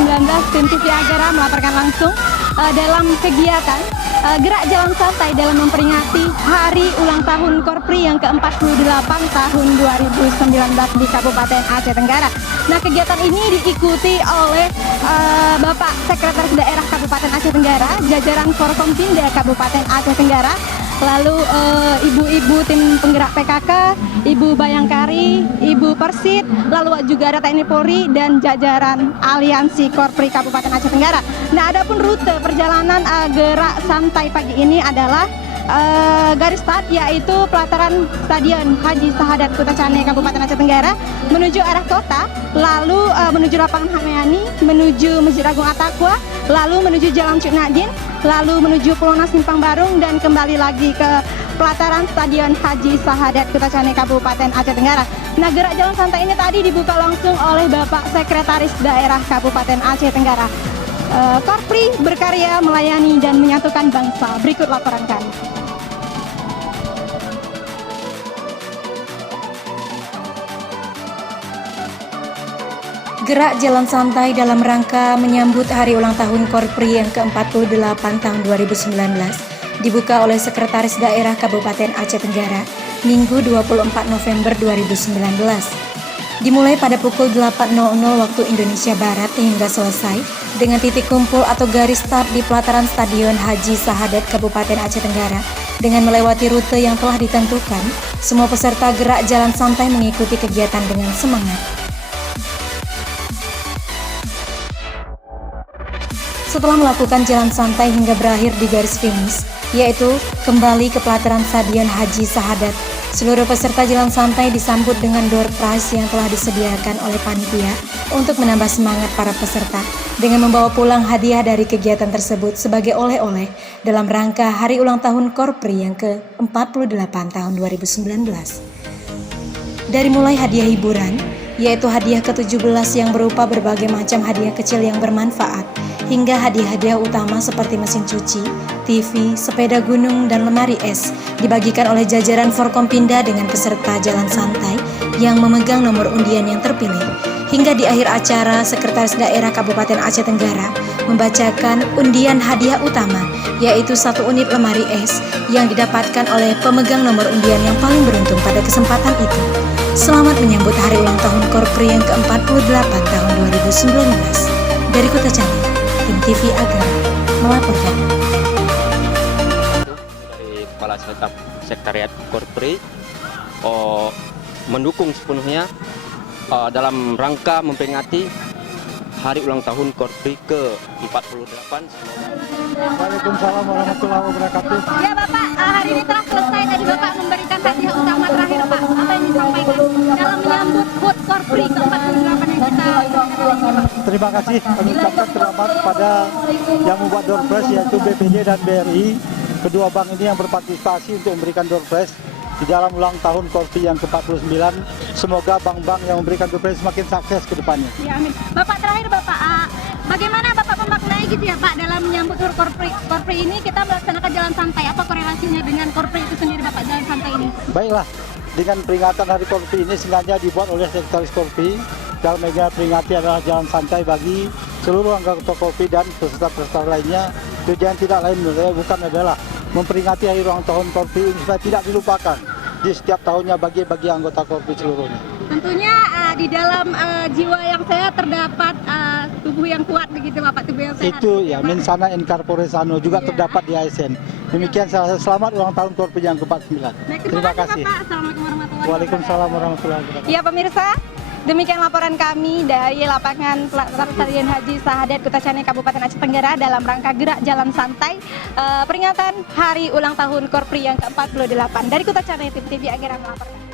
2019, tim TV Agara melaporkan langsung dalam kegiatan gerak jalan santai dalam memperingati hari ulang tahun Korpri yang ke-48 tahun 2019 di Kabupaten Aceh Tenggara. Nah, kegiatan ini diikuti oleh Bapak Sekretaris Daerah Kabupaten Aceh Tenggara, jajaran Forkompinda Kabupaten Aceh Tenggara, lalu ibu-ibu tim penggerak PKK, Ibu Bayangkari, Ibu Persit, lalu juga ada TNI Polri dan jajaran Aliansi Korpri Kabupaten Aceh Tenggara. Nah, adapun rute perjalanan gerak santai pagi ini adalah garis start yaitu pelataran Stadion Haji Sahadat Kota Cane Kabupaten Aceh Tenggara menuju arah kota, lalu menuju lapangan Hameani, menuju Masjid Agung At-Taqwa, lalu menuju Jalan Cuk Nadin, lalu menuju Pelonas Simpang Barung dan kembali lagi ke pelataran Stadion Haji Sahadat Kota Cane Kabupaten Aceh Tenggara. Nah, gerak jalan santai ini tadi dibuka langsung oleh Bapak Sekretaris Daerah Kabupaten Aceh Tenggara. Korpri berkarya melayani dan menyatukan bangsa. Berikut laporan kami. Gerak jalan santai dalam rangka menyambut hari ulang tahun Korpri yang ke-48 tahun 2019 dibuka oleh Sekretaris Daerah Kabupaten Aceh Tenggara Minggu 24 November 2019. Dimulai pada pukul 8.00 waktu Indonesia Barat hingga selesai dengan titik kumpul atau garis start di pelataran Stadion Haji Sahadat Kabupaten Aceh Tenggara. Dengan melewati rute yang telah ditentukan, semua peserta gerak jalan santai mengikuti kegiatan dengan semangat. Setelah melakukan jalan santai hingga berakhir di garis finish, yaitu kembali ke pelataran Stadion Haji Sahadat, seluruh peserta jalan santai disambut dengan door prize yang telah disediakan oleh panitia untuk menambah semangat para peserta dengan membawa pulang hadiah dari kegiatan tersebut sebagai oleh-oleh dalam rangka hari ulang tahun Korpri yang ke-48 tahun 2019. Dari mulai hadiah hiburan, yaitu hadiah ke-17 yang berupa berbagai macam hadiah kecil yang bermanfaat, hingga hadiah-hadiah utama seperti mesin cuci, TV, sepeda gunung, dan lemari es dibagikan oleh jajaran Forkompinda dengan peserta jalan santai yang memegang nomor undian yang terpilih. Hingga di akhir acara, Sekretaris Daerah Kabupaten Aceh Tenggara membacakan undian hadiah utama, yaitu 1 unit lemari es yang didapatkan oleh pemegang nomor undian yang paling beruntung pada kesempatan itu. Selamat menyambut hari ulang tahun Korpri yang ke-48 tahun 2019. Dari Kota Cane, tim TV Agara melaporkan. Dari Kepala Staf Sekretariat Korpri mendukung sepenuhnya dalam rangka memperingati hari ulang tahun Korpri ke-48. Waalaikumsalam warahmatullahi wabarakatuh. Ya Bapak, hari ini telah selesai tadi Bapak memberikan hadiah utama terakhir Pak. Apa yang disampaikan dalam menyambut HUT Korpri ke-48 yang kita Terima kasih kami ucapkan selamat kepada yang membuat door prize yaitu BPJ dan BRI. Kedua bank ini yang berpartisipasi untuk memberikan door prize di dalam ulang tahun Korpri yang ke-49. Semoga bank-bank yang memberikan door prize semakin sukses ke depannya. Ya, amin. Bapak terakhir Bapak, bagaimana Bapak memaknai gitu ya Pak dalam menyambut HUT Korpri ini kita melaksanakan jalan santai. Apa korelasinya dengan Korpri itu sendiri Bapak jalan santai ini? Baiklah, dengan peringatan hari Korpri ini sengaja dibuat oleh Sekretaris Korpri. Dalam media peringati adalah jalan santai bagi seluruh anggota Korpri dan peserta-peserta lainnya. Tujuan tidak lain bukan adalah memperingati hari ulang tahun Korpri supaya tidak dilupakan di setiap tahunnya bagi anggota Korpri seluruhnya. Tentunya di dalam jiwa yang sehat terdapat tubuh yang kuat begitu Bapak, tubuh yang sehat. Itu ya, mensana in corpore sano juga terdapat di ASN. Demikian selamat ulang tahun Korpri yang ke-49. Terima kasih. Bapak. Assalamualaikum warahmatullahi wabarakatuh. Waalaikumsalam warahmatullahi wabarakatuh. Ya pemirsa, demikian laporan kami dari lapangan pelataran Stadion Haji Sahadat Kota Cane Kabupaten Aceh Tenggara dalam rangka gerak jalan santai peringatan hari ulang tahun Korpri yang ke-48. Dari Kota Cane, tim TV Agara melaporkan.